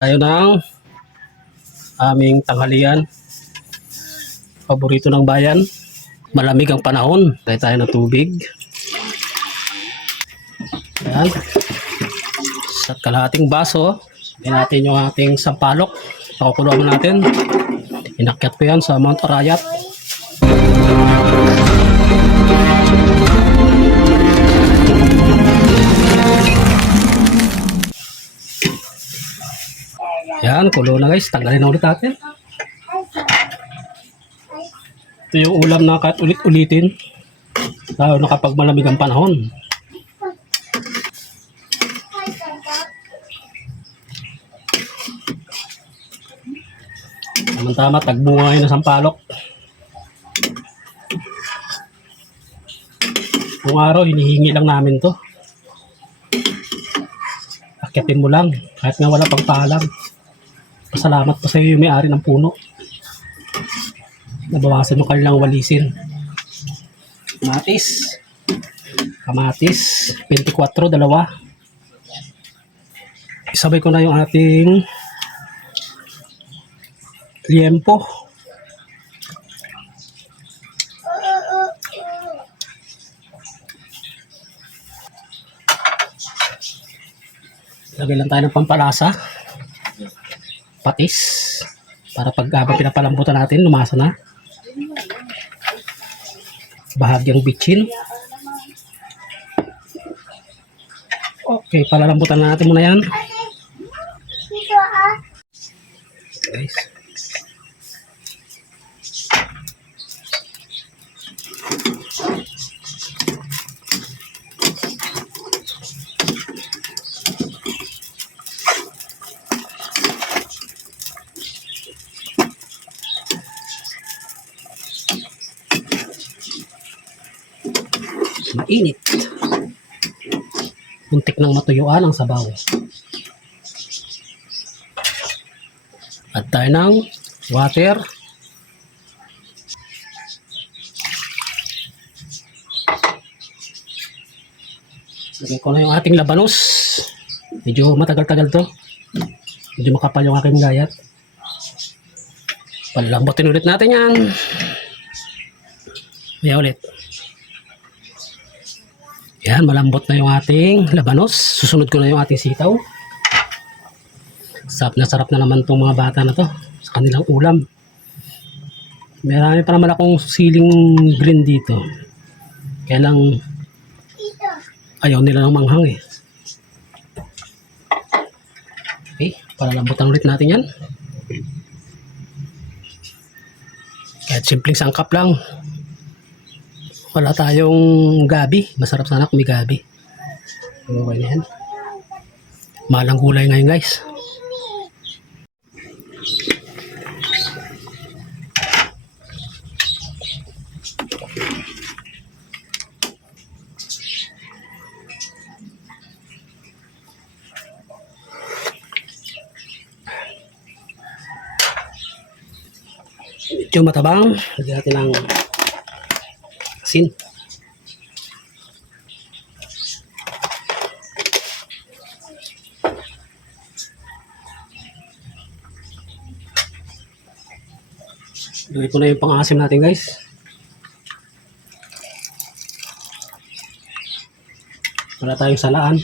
Tayo ng aming tanghalian. Paborito ng bayan. Malamig ang panahon. Tayo tayo ng tubig. Ayan. Sa kalahating baso, gawin natin yung ating sampalok. Pakukuluan natin. Inakyat ko yan sa Mount Arayat. Yan, kulo na guys. Tanggalin na ulit natin. Ito yung ulam na kahit ulit-ulitin. Lalo na kapag malamig ang panahon. Tama-tama, tagbunga ngayon ng sampalok. Kung araw, hinihingi lang namin to. Akyatin mo lang, kahit nga wala pang paalam. Pasalamat pa sa iyo yung may-ari ng puno. Nabawasan yung kanilang walisin. Kamatis, 24, dalawa. Isabay ko na yung ating liempo. Lagay lang tayo ng pampalasa. Patis. Para pag pinapalambutan natin, lumasa na. Bahagyang bitchin. Okay, palalambutan natin muna yan. Guys. Mainit. Muntik nang matuyuan ang sabaw. Add tayo ng water. Lagay ko na yung ating labanos. Medyo matagal-tagal to. Medyo makapal yung aking gayat. Palalambutin ulit natin yan. May ulit. Yan, malambot na yung ating labanos. Susunod ko na yung ating sitaw. Sarap na naman itong mga bata na to sa kanilang ulam. Marami pa naman akong siling green dito. Kaya lang ayaw nila ng manghang eh. Okay, palalambutan ulit natin yan. Kahit simpleng sangkap lang. Wala tayong gabi. Masarap sana kung may gabi. Okay na yan. Malang gulay ngayon guys. Medyo matabang. Lagyan natin ng asin. Lagay ko na yung pang-asim natin guys. Wala tayong salaan.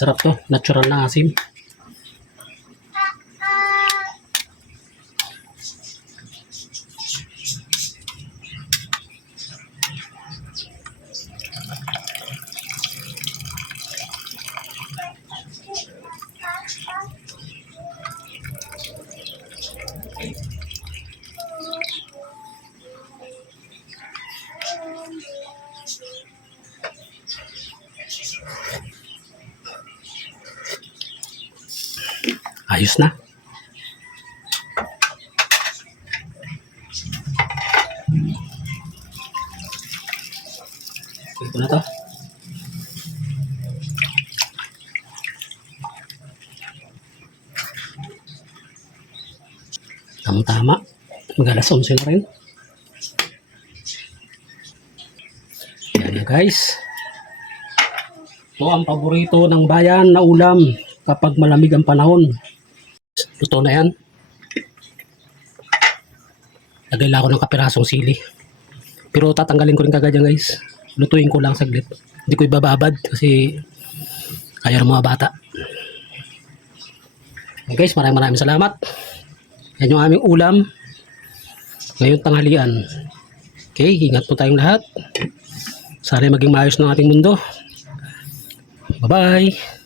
Sarap to, natural na asim. Ayos na. Ito na to. Tama-tama. Mag-alas 11 na rin. Yan na guys. Ito ang paborito ng bayan na ulam kapag malamig ang panahon. Luto na yan. Lagay lang ako ng kapirasong sili. Pero tatanggalin ko rin kagad yan guys. Lutuin ko lang saglit. Hindi ko ibababad kasi kaya ng mga bata. Okay guys, maraming salamat. Yan yung aming ulam ngayong tanghalian. Okay, ingat po tayong lahat. Sana maging maayos ng ating mundo. Bye-bye!